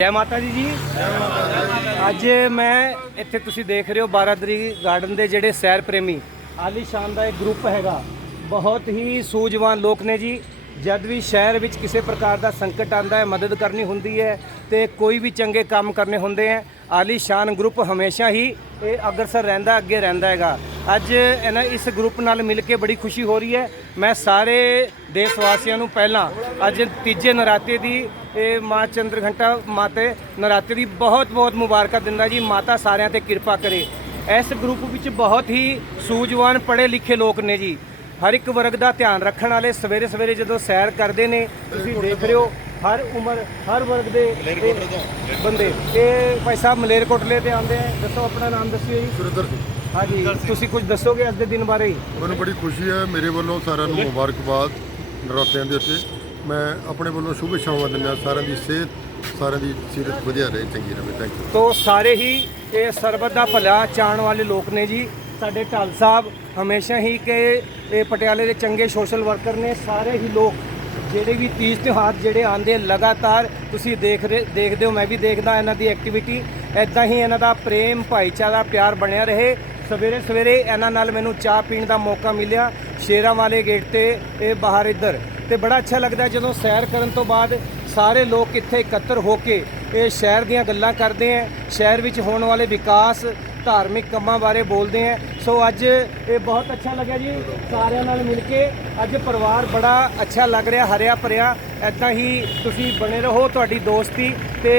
ਜੈ ਮਾਤਾ ਦੀ ਜੀ। ਅੱਜ ਮੈਂ ਇੱਥੇ ਤੁਸੀਂ ਦੇਖ ਰਹੇ ਹੋ ਬਾਰਾਦਰੀ ਗਾਰਡਨ ਦੇ ਜਿਹੜੇ ਸੈਰ ਪ੍ਰੇਮੀ। ਆਲੀਸ਼ਾਨ ਦਾ ਇੱਕ ਗਰੁੱਪ ਹੈਗਾ। ਬਹੁਤ ਹੀ ਸੂਝਵਾਨ ਲੋਕ ਨੇ ਜੀ। ਜਦ ਵੀ ਸ਼ਹਿਰ ਵਿੱਚ ਕਿਸੇ ਪ੍ਰਕਾਰ ਦਾ ਸੰਕਟ ਆਂਦਾ ਹੈ, ਮਦਦ ਕਰਨੀ ਹੁੰਦੀ ਹੈ ਤੇ ਕੋਈ ਵੀ ਚੰਗੇ ਕੰਮ ਕਰਨੇ ਹੁੰਦੇ ਹੈ ਆਲੀਸ਼ਾਨ ਗਰੁੱਪ ਹਮੇਸ਼ਾ ਹੀ ਇਹ ਅਗਰਸਰ ਰਹਿੰਦਾ, ਅੱਗੇ ਰਹਿੰਦਾ ਹੈਗਾ। ਅੱਜ ਇਹਨਾਂ ਇਸ ਗਰੁੱਪ ਨਾਲ ਮਿਲ ਕੇ ਬੜੀ ਖੁਸ਼ੀ ਹੋ ਰਹੀ ਹੈ। ਮੈਂ ਸਾਰੇ ਦੇਸ਼ ਵਾਸੀਆਂ ਨੂੰ ਪਹਿਲਾਂ, ਅੱਜ ਤੀਜੇ ਨਰਾਤੇ ਦੀ ਇਹ ਮਾਂ ਚੰਦਰ ਘੰਟਾ ਮਾਤੇ ਨਰਾਤੇ ਦੀ ਬਹੁਤ ਬਹੁਤ ਮੁਬਾਰਕਾਂ ਦਿੰਦਾ ਜੀ। ਮਾਤਾ ਸਾਰਿਆਂ ਤੇ ਕਿਰਪਾ ਕਰੇ। ਇਸ ਗਰੁੱਪ ਵਿੱਚ ਬਹੁਤ ਹੀ ਸੂਝਵਾਨ ਪੜ੍ਹੇ ਲਿਖੇ ਲੋਕ ਨੇ ਜੀ। ਹਰ ਇੱਕ ਵਰਗ ਦਾ ਧਿਆਨ ਰੱਖਣ ਵਾਲੇ ਸਵੇਰੇ ਸਵੇਰੇ ਜਦੋਂ ਸੈਰ ਕਰਦੇ ਨੇ, ਤੁਸੀਂ ਦੇਖ ਰਹੇ ਹੋ ਹਰ ਉਮਰ ਹਰ ਵਰਗ ਦੇ ਬੰਦੇ। ਇਹ ਭਾਈ ਸਾਹਿਬ ਮਲੇਰਕੋਟਲੇ ਤੇ ਆਉਂਦੇ ਆ। ਦੱਸੋ ਆਪਣਾ ਨਾਮ ਦੱਸਿਓ ਜੀ। ਸੁਰਿੰਦਰ ਸਿੰਘ ਹਾਂਜੀ ਤੁਸੀਂ ਕੁਝ ਦੱਸੋਗੇ ਅੱਜ ਦੇ ਦਿਨ ਬਾਰੇ? ਮੈਨੂੰ ਬੜੀ ਖੁਸ਼ੀ ਹੈ ਮੇਰੇ ਵੱਲੋਂ ਸਾਰਿਆਂ ਨੂੰ ਮੁਬਾਰਕਬਾਦ ਨਰਾਤਿਆਂ ਦੇ ਉੱਤੇ। ਮੈਂ ਆਪਣੇ ਵੱਲੋਂ ਸ਼ੁਭ ਇਛਾਵਾਂ ਦਿੰਦਾ ਸਾਰਿਆਂ ਦੀ ਸਿਹਤ ਸਾਰਿਆਂ ਦੀ ਸਿਹਤ ਵਧੀਆ ਰਹੇ ਚੰਗੀ ਰਹੇ। ਥੈਂਕ ਯੂ ਤੋ ਸਾਰੇ ਹੀ ਇਹ ਸਰਬਤ ਦਾ ਭਲਾ ਚਾਹਣ ਵਾਲੇ ਲੋਕ ਨੇ ਜੀ। ਸਾਡੇ ਢਾਲ ਸਾਹਿਬ ਹਮੇਸ਼ਾ ਹੀ ਕਿ ਇਹ ਪਟਿਆਲੇ ਦੇ ਚੰਗੇ ਸੋਸ਼ਲ ਵਰਕਰ ਨੇ। ਸਾਰੇ ਹੀ ਲੋਕ ਜਿਹੜੇ ਵੀ ਤੀਜ ਤਿਉਹਾਰ ਜਿਹੜੇ ਆਉਂਦੇ ਲਗਾਤਾਰ ਤੁਸੀਂ ਦੇਖ ਰਹੇ ਦੇਖਦੇ ਹੋ, ਮੈਂ ਵੀ ਦੇਖਦਾ ਇਹਨਾਂ ਦੀ ਐਕਟੀਵਿਟੀ ਐਦਾਂ ਹੀ ਇਹਨਾਂ ਦਾ ਪ੍ਰੇਮ, ਭਾਈਚਾਰਾ, ਪਿਆਰ ਬਣਿਆ ਰਹੇ। ਸਵੇਰੇ ਸਵੇਰੇ ਇਹਨਾਂ ਨਾਲ ਮੈਨੂੰ ਚਾਹ ਪੀਣ ਦਾ ਮੌਕਾ ਮਿਲਿਆ ਸ਼ੇਰਾਂ ਵਾਲੇ ਗੇਟ ਤੇ, ਇਹ ਬਾਹਰ ਇੱਧਰ। ਤੇ ਬੜਾ ਅੱਛਾ ਲੱਗਦਾ ਜਦੋਂ ਸੈਰ ਕਰਨ ਤੋਂ ਬਾਅਦ ਸਾਰੇ ਲੋਕ ਇੱਥੇ ਇਕੱਤਰ ਹੋ ਕੇ ਇਹ ਸ਼ਹਿਰ ਦੀਆਂ ਗੱਲਾਂ ਕਰਦੇ ਹੈ ਸ਼ਹਿਰ ਵਿੱਚ ਹੋਣ ਵਾਲੇ ਵਿਕਾਸ, ਧਾਰਮਿਕ ਕੰਮਾਂ ਬਾਰੇ ਬੋਲਦੇ ਹੈ ਸੋ ਅੱਜ ਇਹ ਬਹੁਤ ਅੱਛਾ ਲੱਗਿਆ ਜੀ ਸਾਰਿਆਂ ਨਾਲ ਮਿਲ ਕੇ। ਅੱਜ ਪਰਿਵਾਰ ਬੜਾ ਅੱਛਾ ਲੱਗ ਰਿਹਾ, ਹਰਿਆ ਭਰਿਆ। ਐਦਾਂ ਹੀ ਤੁਸੀਂ ਬਣੇ ਰਹੋ, ਤੁਹਾਡੀ ਦੋਸਤੀ ਤੇ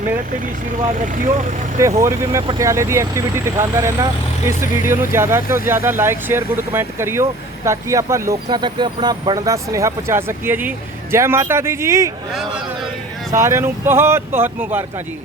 ਮੇਰੇ ਤੇ ਵੀ ਆਸ਼ੀਰਵਾਦ ਰੱਖਿਓ ਤੇ ਹੋਰ ਵੀ ਮੈਂ ਪਟਿਆਲੇ ਦੀ ਐਕਟੀਵਿਟੀ ਦਿਖਾਉਂਦਾ ਰਹਿੰਦਾ। ਇਸ ਵੀਡੀਓ ਨੂੰ ਜ਼ਿਆਦਾ ਤੋਂ ਜ਼ਿਆਦਾ ਲਾਈਕ ਸ਼ੇਅਰ ਗੁੱਡ ਕਮੈਂਟ ਕਰਿਓ ਤਾਂ ਕਿ ਆਪਾਂ ਲੋਕਾਂ ਤੱਕ ਆਪਣਾ ਬਣਦਾ ਸੁਨੇਹਾ ਪਹੁੰਚਾ ਸਕੀਏ ਜੀ। ਜੈ ਮਾਤਾ ਦੀ ਜੀ। ਸਾਰਿਆਂ ਨੂੰ ਬਹੁਤ ਬਹੁਤ ਮੁਬਾਰਕਾਂ ਜੀ।